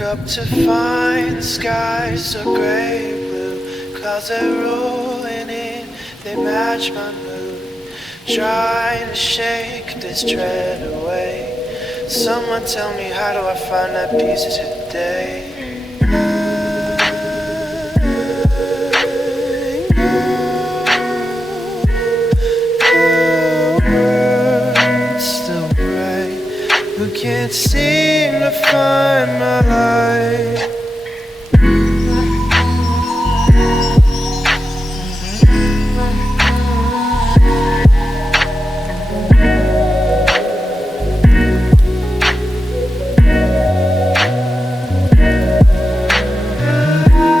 Up to find the sky so gray blue. Clouds are rolling in, they match my mood. Trying to shake this dread away. Someone tell me, how do I find that peace today? Still bright, who can't seem to find my light.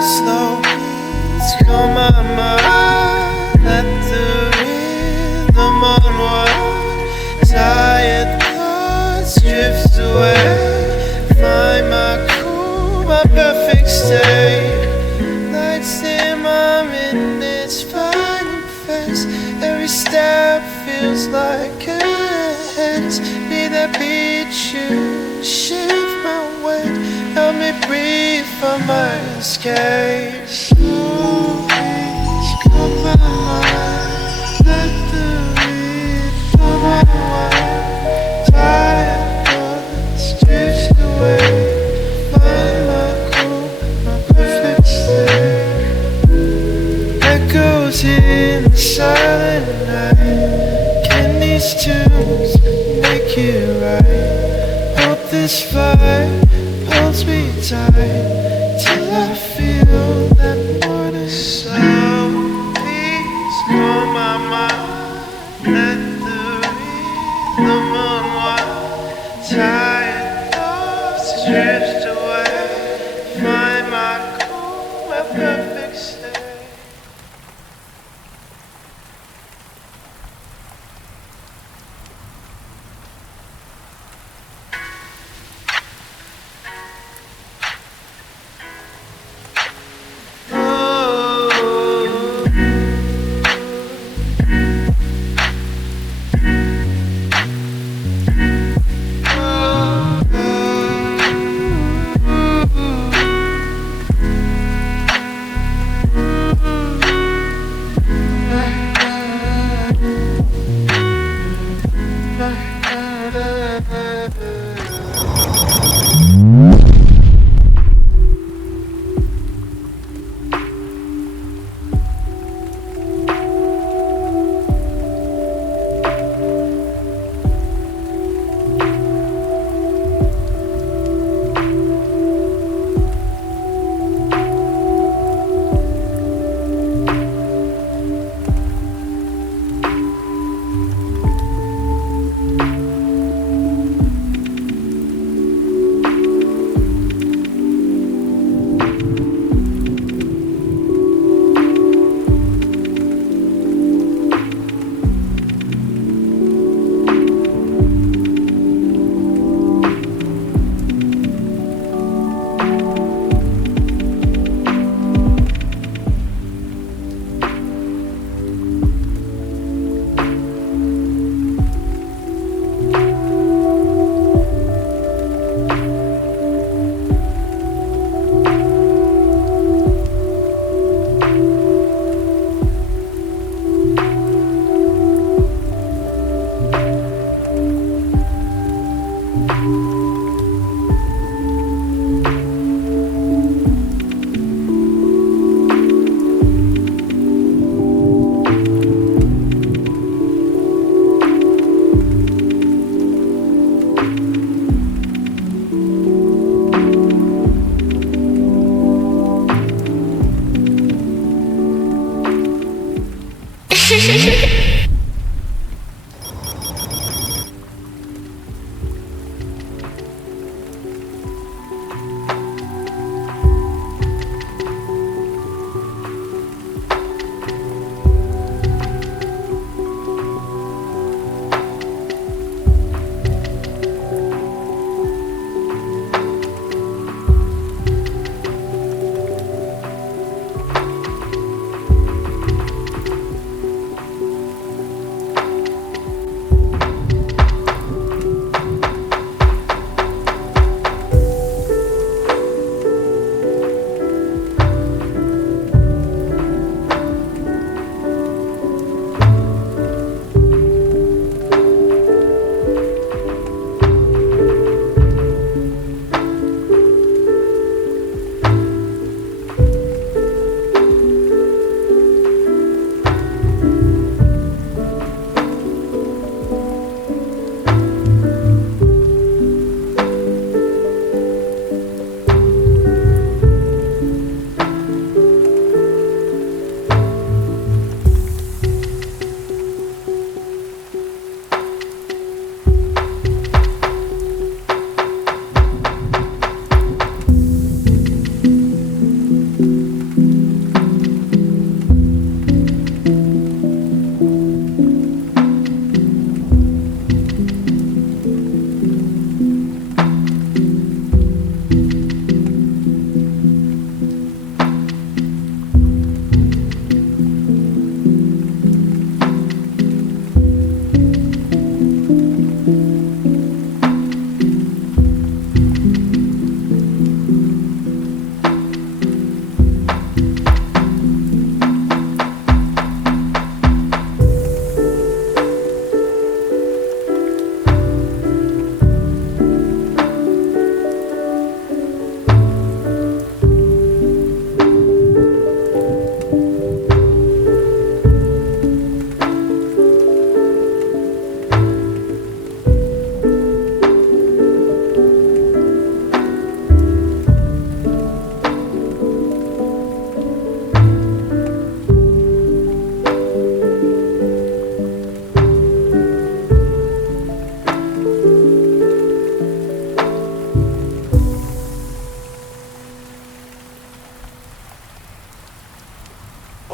Slow beats calm my mind, let the rhythm unwind. Tired thoughts drift away, find my cool, my perfect state. Lights dim my minutes, finding face. Every step feels like a hint. Need that beat you, shift my weight. Help me breathe for my escape. Slow beats calm my mind, let the rhythm unwind. Tired thoughts drift away, find my cool, my perfect state. Echoes in the silent night. Can these tunes make it right? Hope this fire holds me tight till I feel that morning sun. Please calm my mind, let the rhythm unwind. Tired thoughts drift away, find my cool, my perfect state.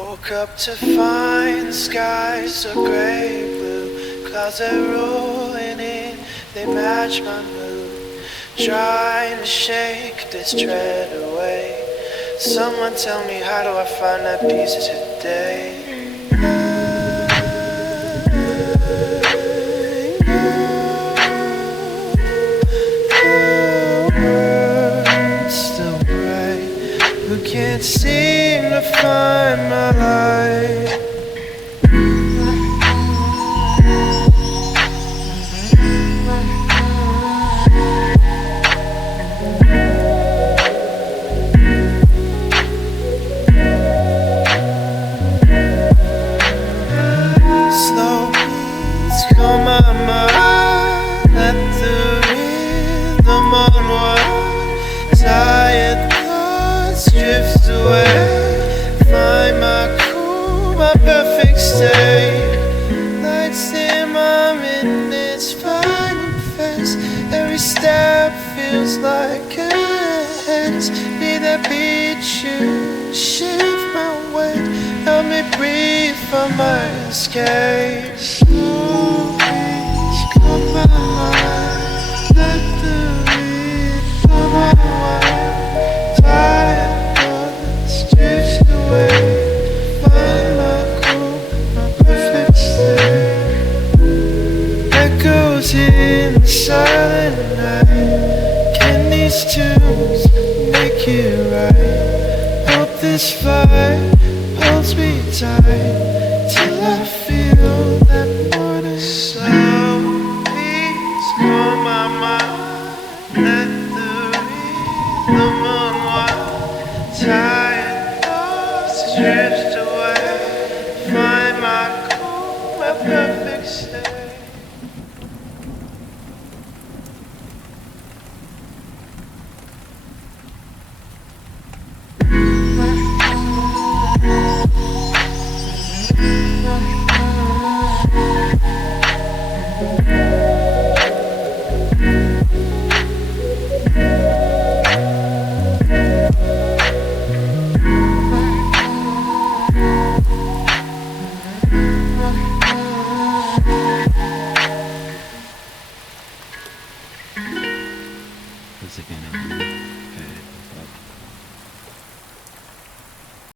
Woke up to find the sky so gray blue. Clouds are rolling in, they match my mood. Trying to shake this dread away. Someone tell me, how do I find that peace today? Still bright, who can't seem to find my light. Slow beats calm my mind, let the rhythm unwind. Tired thoughts drift away, find my cool, my perfect state. Lights dim, I'm in its finding face. Every step feels like a hands. Be that beat you, shift my weight. Help me breathe for my escape. Slow beats calm my mind, let the rhythm unwind. Tired thoughts drift away, find my cool, my perfect state. Echoes in the silent night. Can these tunes make it right? Hope this fight holds me tight till I feel that morning. Slow beats calm my mind, let the rhythm unwind. Tired thoughts drift away, find my cool, my perfect